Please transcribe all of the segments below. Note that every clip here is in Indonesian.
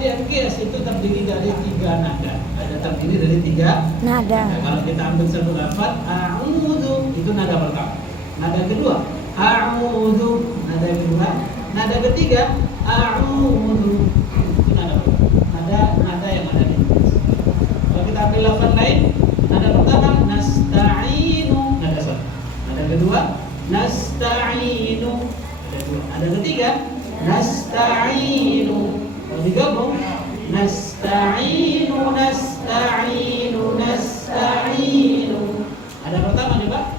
DMGS itu terdiri dari 3 nada. Terdiri dari 3 nada. Kalau kita ambil satu lafaz a'udzu, itu nada pertama. Nada kedua a'udzu, nada kedua. Nada ketiga a'udzu, itu nada pertama. Nada yang ada di atas. Kalau kita ambil lafaz lain, nada pertama nasta'inu, nada satu. Nada kedua nasta'inu, nada dua. Nada ketiga nasta'inu. Kalau digabung nasta'inu, nasta'inu, nasta'inu. Ada pertama nih Pak,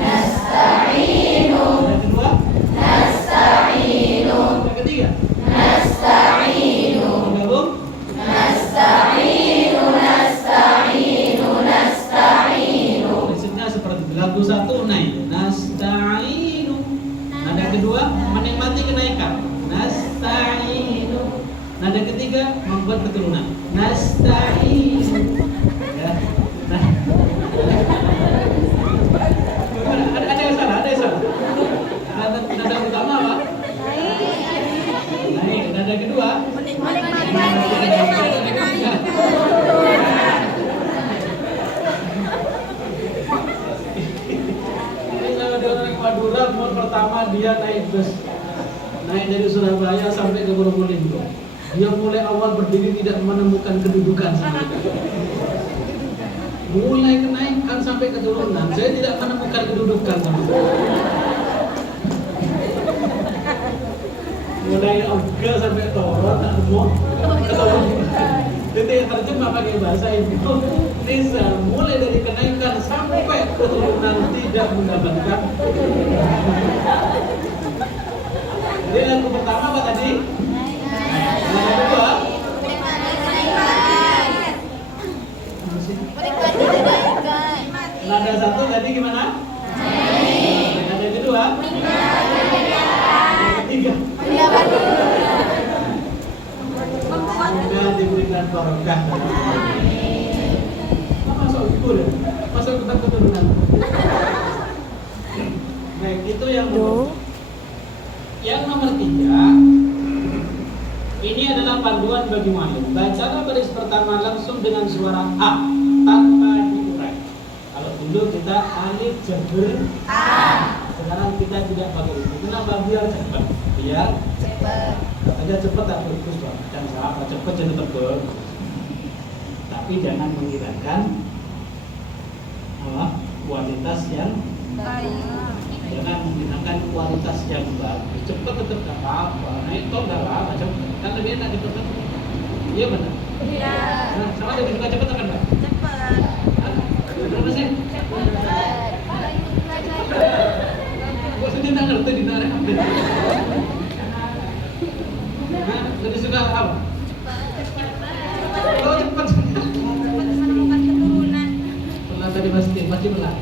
nasta'inu. Ada kedua nasta'inu. Ada ketiga nasta'inu. Digabung nasta'inu, nasta'inu, nasta'inu. Prinsipnya seperti lagu satu naik nasta'inu. Nada kedua menikmati kenaikan nasta'inu. Nada ketiga membuat keturunan nasta'inu. Ya. Nah. Ada yang salah, ada yang salah. Nada pertama apa? Naik. Nada kedua ini kalau di orang Madura, pertama dia naik bus, naik dari Surabaya sampai ke Probolinggo. Dia mulai awal berdiri tidak menemukan kedudukan. Mulai kenaikan sampai keturunan, saya tidak menemukan kedudukan. Mulai Oga sampai Toro, tak nemu keturunan. Jadi yang terjemah pakai bahasa Indo, Nisa mulai dari kenaikan sampai keturunan tidak mendapatkan. Jadi lagu pertama apa tadi? Nada kedua nada satu tadi gimana? Nada kedua nada ketiga semoga diberikan barokah. Masuk ibu deh, masuk keturunan. Baik, itu yang nomor. Yang nomor 3, ini adalah panduan bagi muallim. Bacalah baris pertama langsung dengan suara A tanpa diurai. Kalau dulu kita alif jabr A, sekarang kita tidak pakai itu. Kenapa? Biar cepat. Biar cepat. Aja cepat tak bagus Pak. Jangan salah, cepat jadi tebal. Tapi jangan menghilangkan kualitas yang baik. Jangan menggunakan kualitas yang bagus. Cepat tetap gak apa-apa. Naik tol gak apa-apa. Kan lebih enak cepet. Iya benar. Iya. Nah, sama lebih suka cepet kan Mbak? Cepet. Berapa sih? Cepet. Gua sendiri nggak ngerti di mana. Nah, lebih suka apa? Cepet. Oh cepet. Cepet menemukan keturunan. Pelan tadi masih pelan.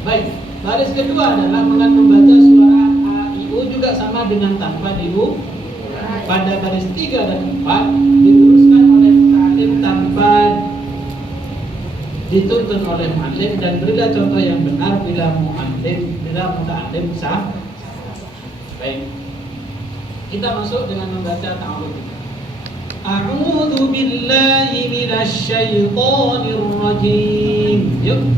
Baik, baris kedua adalah dengan membaca suara A, I, U juga sama dengan tanpa di-U. Pada baris 3 dan 4 diteruskan oleh mu'allim tanpa dituntun oleh mu'allim, dan berilah contoh yang benar bila mu'allim sah. Baik, kita masuk dengan membaca ta'awudz. A'udzu billahi minasy syaithanir rajim. Yuk.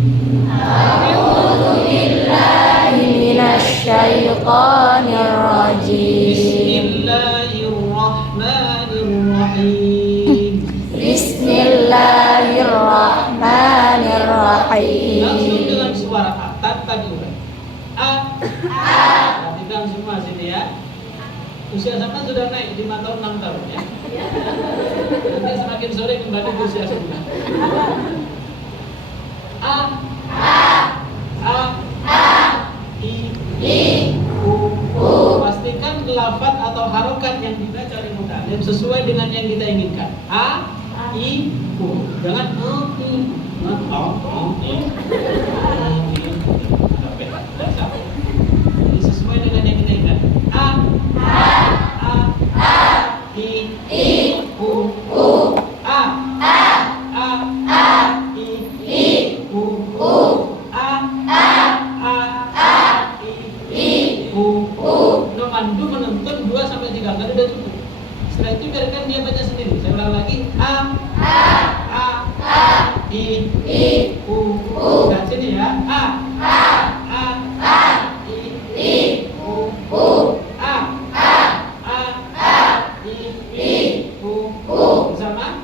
A'udzu billahi minasy syaithanir rajim. Bismillahirrahmanirrahim. Bismillahirrahmanirrahim. Langsung dengan suara A tanpa diurai. A. Perhatikan semua sini ya. Usia sama sudah naik 5 tahun 6 tahun ya. Nanti semakin sore kembali ke usia 9. A. I. U. Pastikan lafaz atau harokat yang dibaca oleh mu'allim sesuai dengan yang kita inginkan. A, I, U. Jangan I. Jadi sesuai dengan yang kita inginkan. A, I, U. A, I, U. Mandu menuntun 2 sampai 3 kali udah cukup. Setelah u. Lihat sini ya. A, i, u. A, i, u. Bersama.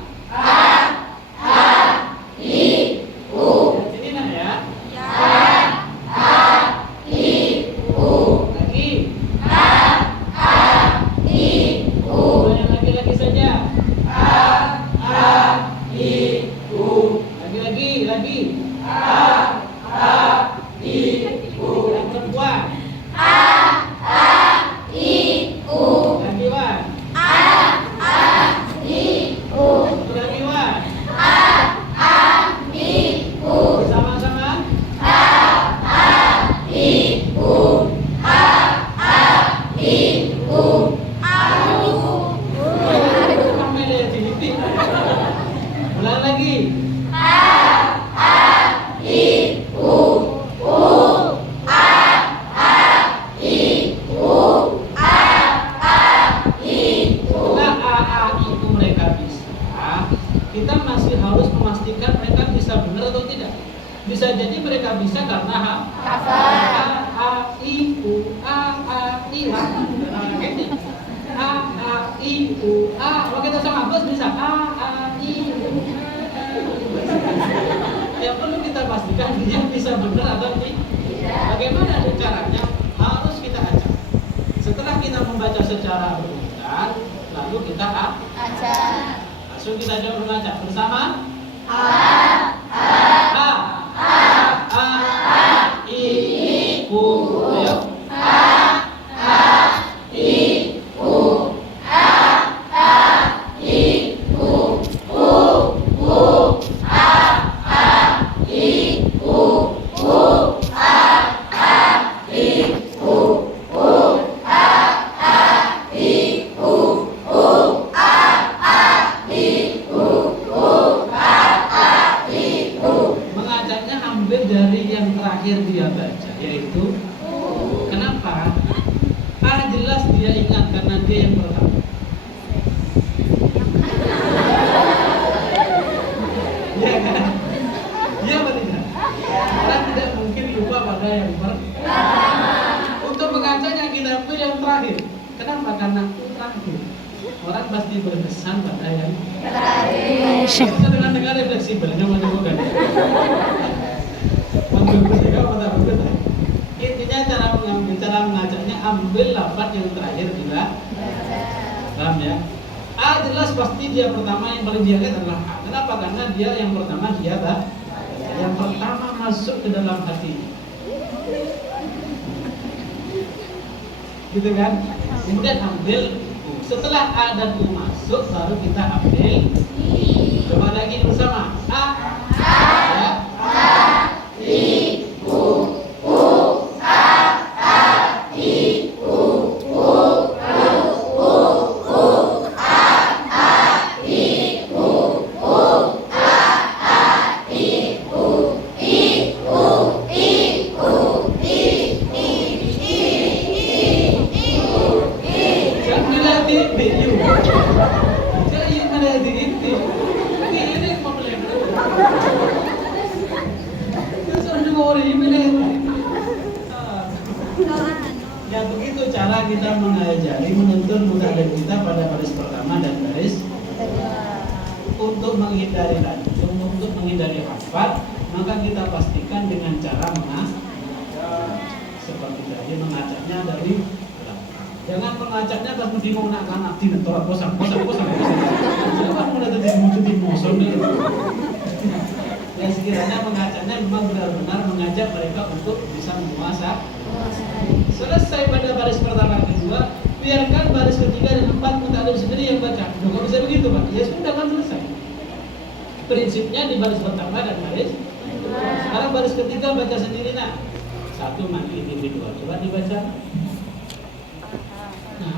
Lihat sini nak ya. Lagi saja. Lagi. Yang perempuan. Lagi Wan. Lagi Wan. Sama-sama. Ulang lagi. Setelah itu mereka bisa, kita masih harus memastikan mereka bisa benar atau tidak. Bisa jadi mereka bisa karena I, U, A, I, ini I, U, A. Kalau kita sama bos bisa I, U. Yang perlu kita pastikan dia bisa benar atau tidak. Bagaimana caranya? Harus kita acak. Setelah kita membaca secara berurutan, lalu kita acak. Langsung kita coba membaca bersama. I, U. Ayo. Mengajaknya ambil dari yang terakhir dia baca, yaitu kenapa? Jelas dia ingat karena dia yang pertama. Iya kan? Iya apa tidak? Orang tidak mungkin lupa pada yang pertama. Untuk mengajaknya kita ambil yang terakhir. Kenapa? Karena itu terakhir. Orang pasti berkesan pada yang terakhir. Kita dengan fleksibelnya menemukan. Intinya cara mengajaknya ambil lafaz yang terakhir juga. Paham ya? Jelas pasti dia pertama yang paling diingat adalah A. Kenapa? Karena dia yang pertama yang pertama masuk ke dalam hati. Gitu kan? Kemudian ambil U. Setelah A dan U masuk, baru kita ambil I. Coba lagi bersama. A, ya. I, U, A, I, U, Ya begitu cara kita mengajari menuntun murid kita pada baris pertama dan baris untuk menghindari lancung, untuk menghindari hafal, maka kita pastikan dengan cara seperti tadi mengajaknya dari belakang. Jangan mengajaknya pas mesti mau nak kanak tidak tolak bosan. Jangan mulai tadi muncul moson dulu. Ya sekiranya mengajaknya memang benar-benar mengajak mereka untuk bisa menguasai. Selesai pada baris pertama kedua, biarkan baris ketiga dan empat muta'allim sendiri yang baca. Kalau bisa begitu Pak, ya sudah kan selesai. Prinsipnya di baris pertama dan baris kedua. Sekarang baris ketiga baca sendiri nak. Satu mandi ini dua, coba dibaca. Nah,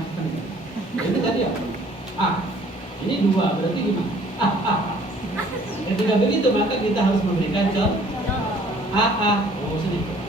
ini tadi apa? Ini dua, berarti gimana? Ketika begitu maka kita harus memberikan contoh.